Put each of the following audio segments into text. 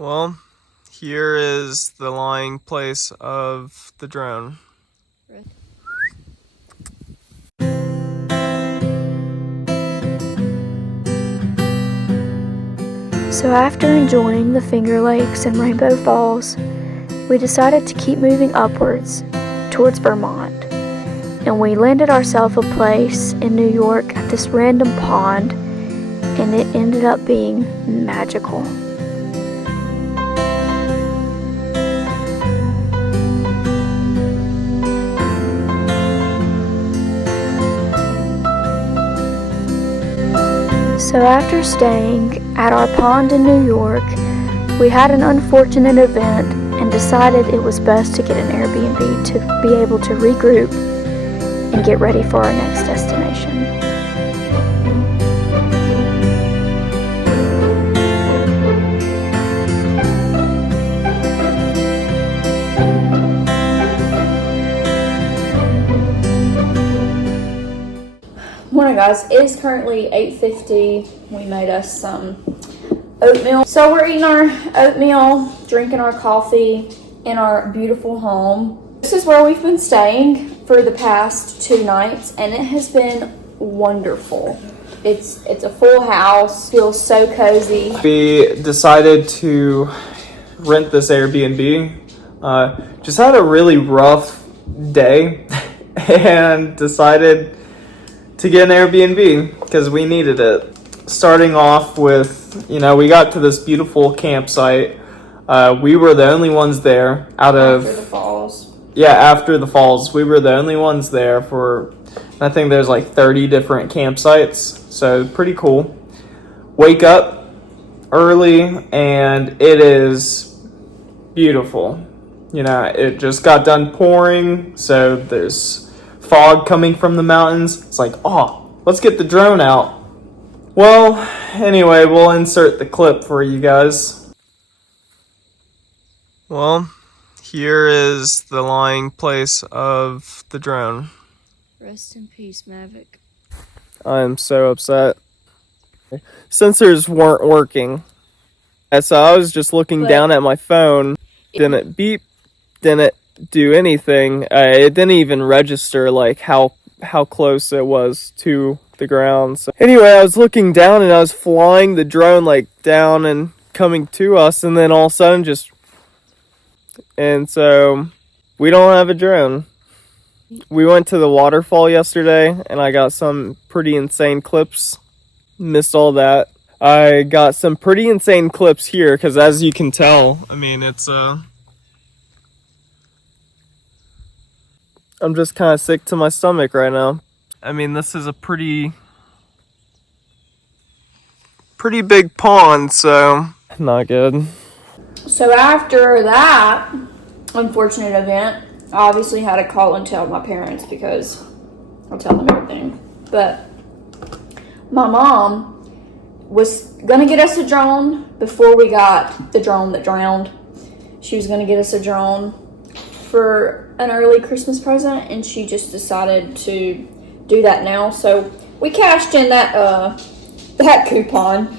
Well, here is the lying place of the drone. So after enjoying the Finger Lakes and Rainbow Falls, we decided to keep moving upwards towards Vermont. And we landed ourselves a place in New York at this random pond, and it ended up being magical. So after staying at our pond in New York, we had an unfortunate event and decided it was best to get an Airbnb to be able to regroup and get ready for our next destination. Morning guys, it is currently 8:50. We made us some oatmeal. So we're eating our oatmeal, drinking our coffee in our beautiful home. This is where we've been staying for the past 2 nights, and it has been wonderful. It's a full house, feels so cozy. We decided to rent this Airbnb. Just had a really rough day and decided to get an Airbnb because we needed it. Starting off with, we got to this beautiful campsite. We were the only ones there After the falls. Yeah, after the falls. We were the only ones there for, I think there's like 30 different campsites. So pretty cool. Wake up early and it is beautiful. It just got done pouring. So there's fog coming from the mountains. It's like, let's get the drone out. Well, anyway, we'll insert the clip for you guys. Well, here is the lying place of the drone. Rest in peace, Mavic. I am so upset. Sensors weren't working. And so I was just looking down at my phone. Didn't beep, didn't do anything. It didn't even register like how close it was to the ground. So anyway, I was looking down and I was flying the drone like down and coming to us, and then all of a sudden and so we don't have a drone. We went to the waterfall yesterday and I got some pretty insane clips. Missed all that. I got some pretty insane clips here because, as you can tell, it's I'm just kind of sick to my stomach right now. This is a pretty big pond, so not good. So after that unfortunate event, I obviously had to call and tell my parents because I'll tell them everything. But my mom was gonna get us a drone before we got the drone that drowned. She was gonna get us a drone for an early Christmas present, and she just decided to do that now. So we cashed in that coupon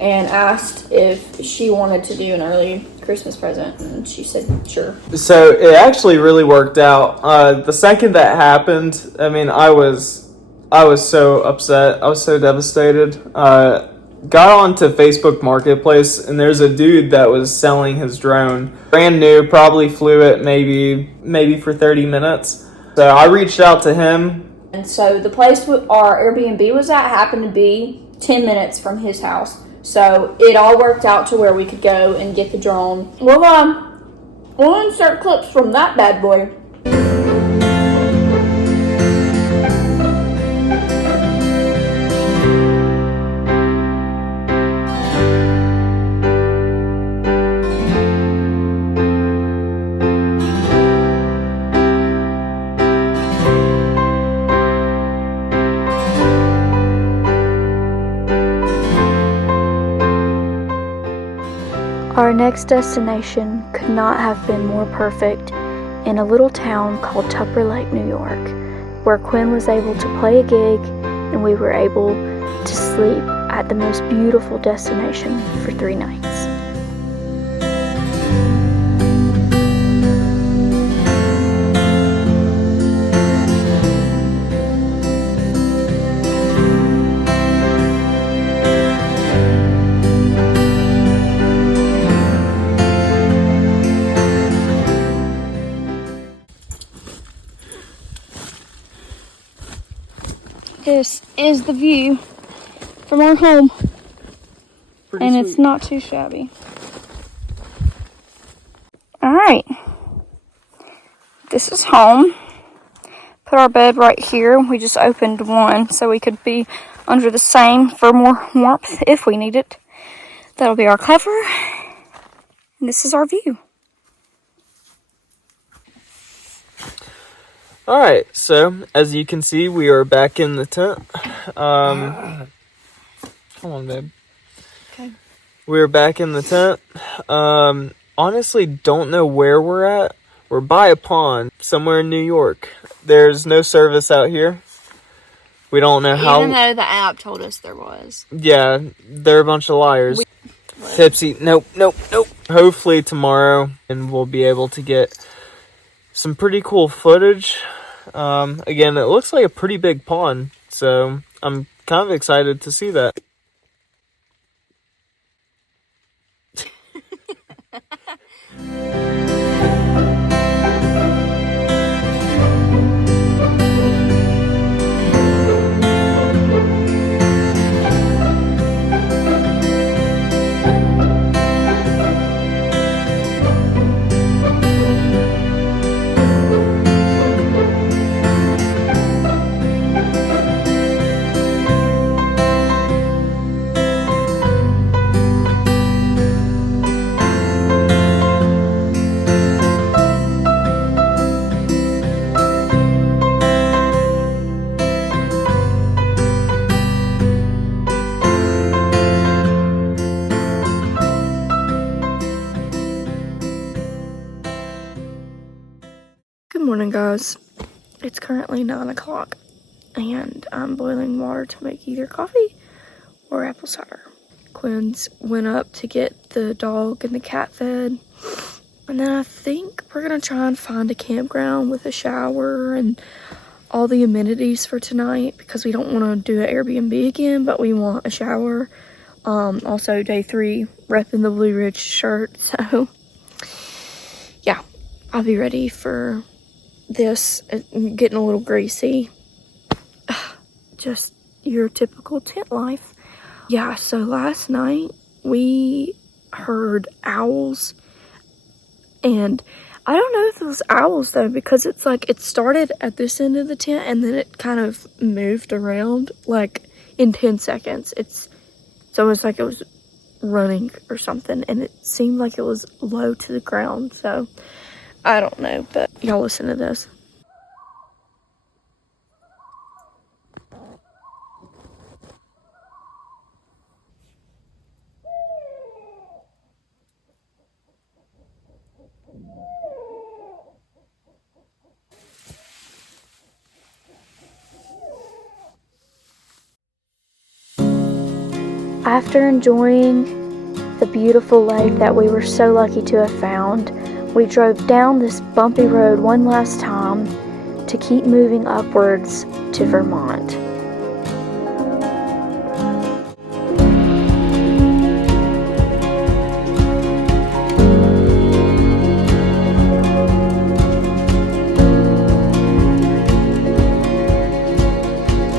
and asked if she wanted to do an early Christmas present, and she said sure. So it actually really worked out. The second that happened, I was so upset. I was so devastated. Got onto Facebook Marketplace, and there's a dude that was selling his drone. Brand new, probably flew it maybe for 30 minutes. So I reached out to him. And so the place our Airbnb was at happened to be 10 minutes from his house. So it all worked out to where we could go and get the drone. We'll insert clips from that bad boy. Our next destination could not have been more perfect in a little town called Tupper Lake, New York, where Quinn was able to play a gig and we were able to sleep at the most beautiful destination for 3 nights. this is the view from our home. Pretty And sweet. it's not too shabby. Alright. This is home. Put our bed right here. We just opened one so we could be under the same for more warmth if we need it. That'll be our cover. And this is our view. Alright, so as you can see, we are back in the tent. Come on, babe. Okay. We're back in the tent. Honestly, don't know where we're at. We're by a pond somewhere in New York. There's no service out here. We don't know how. Even though the app told us there was. Yeah, they're a bunch of liars. Tipsy. Nope. Hopefully tomorrow, and we'll be able to get some pretty cool footage. Again, it looks like a pretty big pond, so I'm kind of excited to see that. Good morning, guys. It's currently 9 o'clock, and I'm boiling water to make either coffee or apple cider. Quinn's went up to get the dog and the cat fed, and then I think we're gonna try and find a campground with a shower and all the amenities for tonight, because we don't want to do an Airbnb again, but we want a shower. Also day 3, repping the Blue Ridge shirt, so yeah, I'll be ready for this. Getting a little greasy. Just your typical tent life. Yeah, so last night we heard owls, and I don't know if it was owls though, because it's like it started at this end of the tent and then it kind of moved around like in 10 seconds. It's almost like it was running or something, and it seemed like it was low to the ground, so I don't know, but y'all listen to this. After enjoying the beautiful lake that we were so lucky to have found, we drove down this bumpy road one last time to keep moving upwards to Vermont.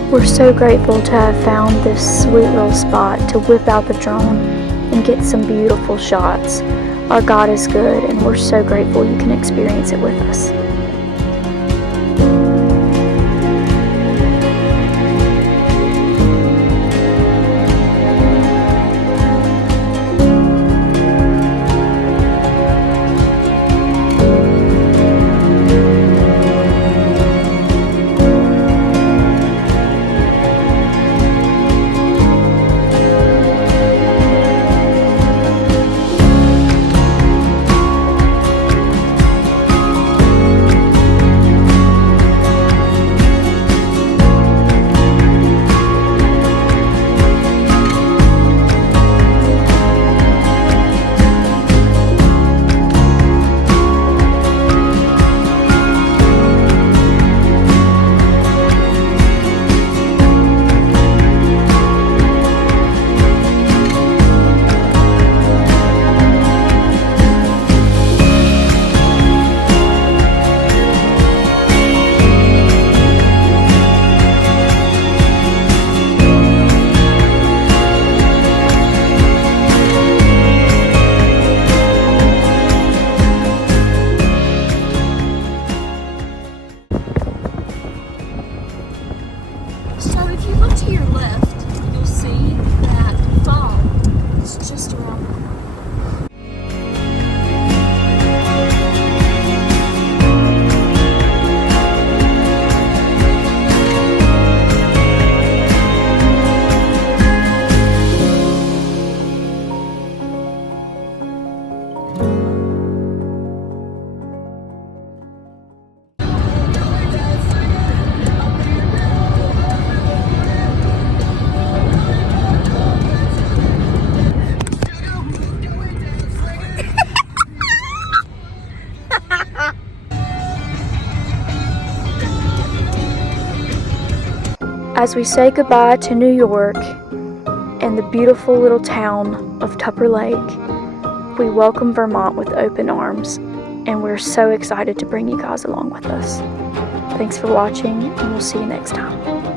We're so grateful to have found this sweet little spot to whip out the drone and get some beautiful shots. Our God is good, and we're so grateful you can experience it with us. messed around. As we say goodbye to New York and the beautiful little town of Tupper Lake, we welcome Vermont with open arms, and we're so excited to bring you guys along with us. Thanks for watching, and we'll see you next time.